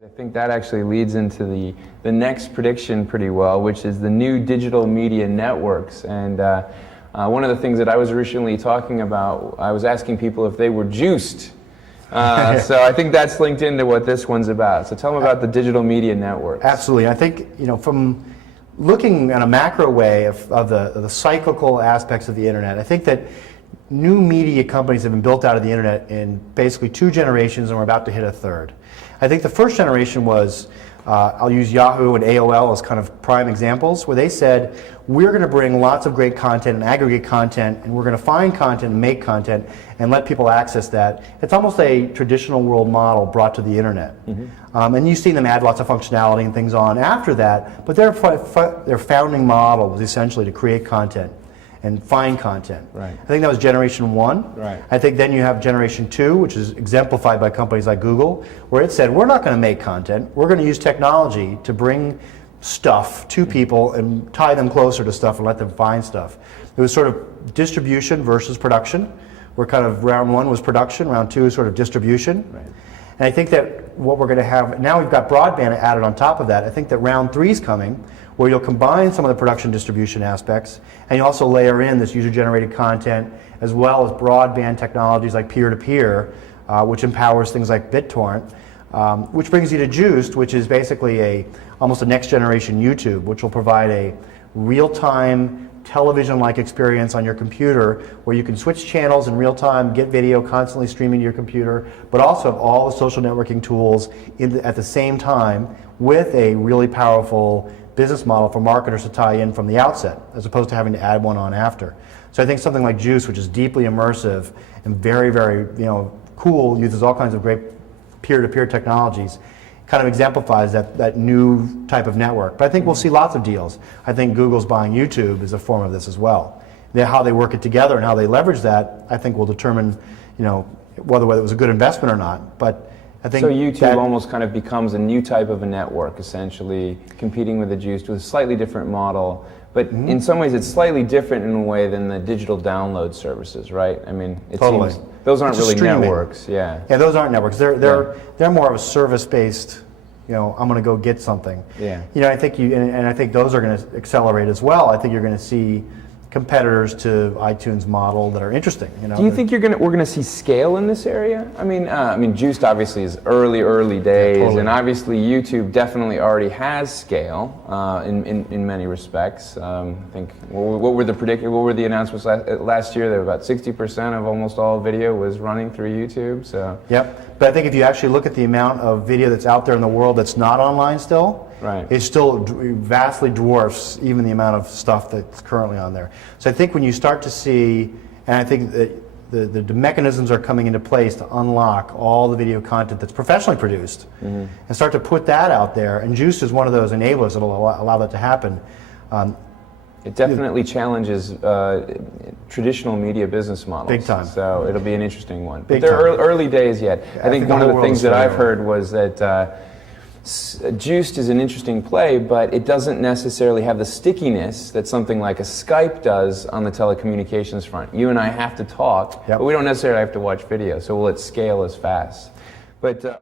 I think that actually leads into the next prediction pretty well, which is the new digital media networks. And one of the things that I was originally talking about, I was asking people if they were juiced. So I think that's linked into what this one's about. So tell them about the digital media networks. Absolutely. I think, from looking in a macro way of the cyclical aspects of the internet, I think that new media companies have been built out of the internet in basically 2 generations, and we're about to hit a third. I think the first generation was, I'll use Yahoo and AOL as kind of prime examples, where they said, we're going to bring lots of great content and aggregate content, and we're going to find content and make content and let people access that. It's almost a traditional world model brought to the internet. Mm-hmm. And you've seen them add lots of functionality and things on after that, but their founding model was essentially to create content and find content. Right. I think that was generation 1. Right. I think then you have generation 2, which is exemplified by companies like Google, where it said, we're not going to make content, we're going to use technology to bring stuff to people and tie them closer to stuff and let them find stuff. It was sort of distribution versus production, where kind of round 1 was production, round 2 is sort of distribution. Right. And I think that what we're going to have, now we've got broadband added on top of that, I think that round 3 is coming, where you'll combine some of the production distribution aspects, and you also layer in this user-generated content, as well as broadband technologies like peer-to-peer, which empowers things like BitTorrent, which brings you to Juiced, which is basically almost a next-generation YouTube, which will provide a real-time television-like experience on your computer, where you can switch channels in real time, get video constantly streaming to your computer, but also have all the social networking tools at the same time, with a really powerful business model for marketers to tie in from the outset, as opposed to having to add one on after. So I think something like Juice, which is deeply immersive and very, very cool, uses all kinds of great peer-to-peer technologies, kind of exemplifies that new type of network. But I think we'll see lots of deals. I think Google's buying YouTube is a form of this as well. How they work it together and how they leverage that, I think will determine, whether it was a good investment or not. But I think so YouTube almost kind of becomes a new type of a network, essentially, competing with the Juiced with a slightly different model. But in some ways, it's slightly different in a way than the digital download services, right? I mean, it seems those aren't really networks. Yeah. Yeah, those aren't networks. They're more of a service-based. I'm going to go get something. Yeah. I think I think those are going to accelerate as well. I think you're going to see competitors to iTunes model that are interesting. Do you think we're going to see scale in this area? I mean, Juiced obviously is early days, yeah, totally. And obviously YouTube definitely already has scale in many respects. I think what were the announcements last year? That about 60% of almost all video was running through YouTube. So. Yep. But I think if you actually look at the amount of video that's out there in the world that's not online still. Right. It still vastly dwarfs even the amount of stuff that's currently on there. So I think when you start to see, and I think that the mechanisms are coming into place to unlock all the video content that's professionally produced, and start to put that out there, and Juiced is one of those enablers that will allow that to happen. It definitely challenges traditional media business models. Big time. So it'll be an interesting one. But they're early days yet. I think one of the things that I've heard was that Juiced is an interesting play, but it doesn't necessarily have the stickiness that something like a Skype does on the telecommunications front. You and I have to talk, but we don't necessarily have to watch video, so will it scale as fast? But